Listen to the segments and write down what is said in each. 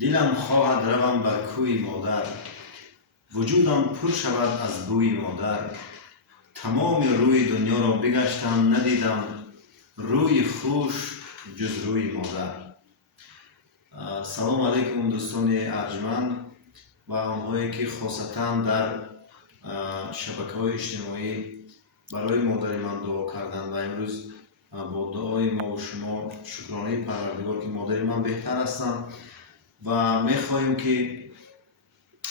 دلم خواهد روم بر کوی مادر، وجودم پر شود از بوی مادر. تمام روی دنیا را بگشتم ندیدم روی خوش جز روی مادر. سلام علیکم دوستان ارجمند و آنهایی که خاصتا در شبکه‌های اجتماعی برای مادر من دعا کردند و امروز با دعای ما و شما شکرانه پروردگار که مادر من بهتر هستند و می‌خواهیم که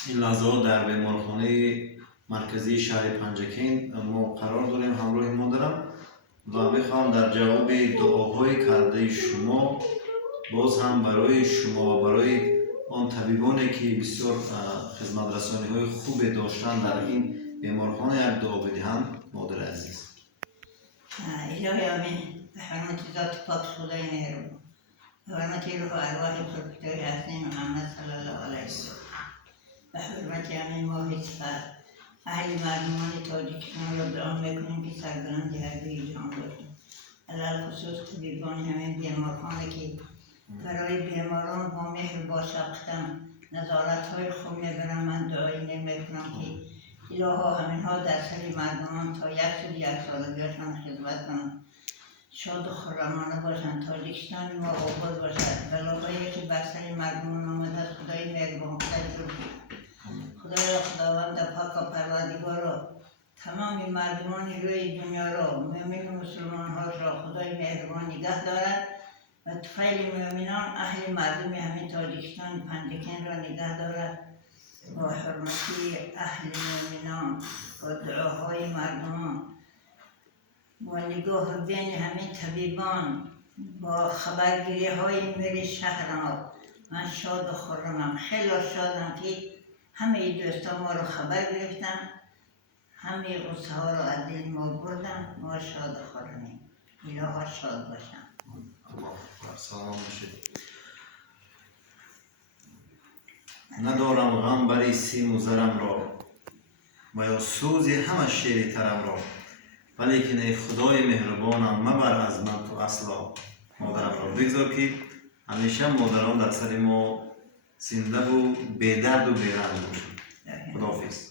این لحظات در بیمارخانه مرکزی شهر پنجکین ما قرار داریم همراه مادرم و می‌خوام در جواب دعاهای کرده شما باز هم برای شما و برای آن طبیبانی که بسیار خدمت رسانی‌های خوب داشتن در این بیمارخانه یک دعا بدهند. مادر عزیز الهی آمین. به حرمت ذات پاک خدای مهربان، به حرمت روح و ارواح خدای حسین محمد صلی الله علیه و سلم، به حرمت امین ماه صفر، اهل مردمان تاجیکستان را دعا میکنیم که سربلند هردوی جهان باشیم. علل خصوص طبیبان همین بیمارخانه که برای بیماران با مهر با شفقت نظارت های خوب میبرم. من دعایی نمیکنم که الها همینها در سر مردمان تا یک سالگیشان خدمت کنند، شاد و خرمانه باشند، تاجیکستان ما آباد باشد. بلاهایی که بر سر مردمان آمده است خدای مهربان خدای خدایا خداوند پاک و پروردگارا تمام مردمان روی دنیا را، مؤمن و مسلمان ها را خدای مهربان نگه دارد و طفیل مؤمنان اهل مردم همین تاجیکستان پنجکین را نگه دارد. با حرمتی اهل مؤمنان با دعاهای مردمان با نگاه بین همین طبیبان با خبرگیری های میری شهر ما من شاد و خرمم. خیلی شادم که همه دوستان ما رو خبر گرفتن، همه غصه ها رو از دل ما بردن. ما شاد و خرمیم. الها شاد باشن. سلام باشید. ندارم غم بری سیم و زرم را و یا سوز همه شیر ترم را، ولیکن ای خدای مهربانم مبر از من تو اصلا مادرم را. بگذار که همیشه مادران در سر ما زنده و بی‌درد و بی‌رنج باشند. خداحافظ.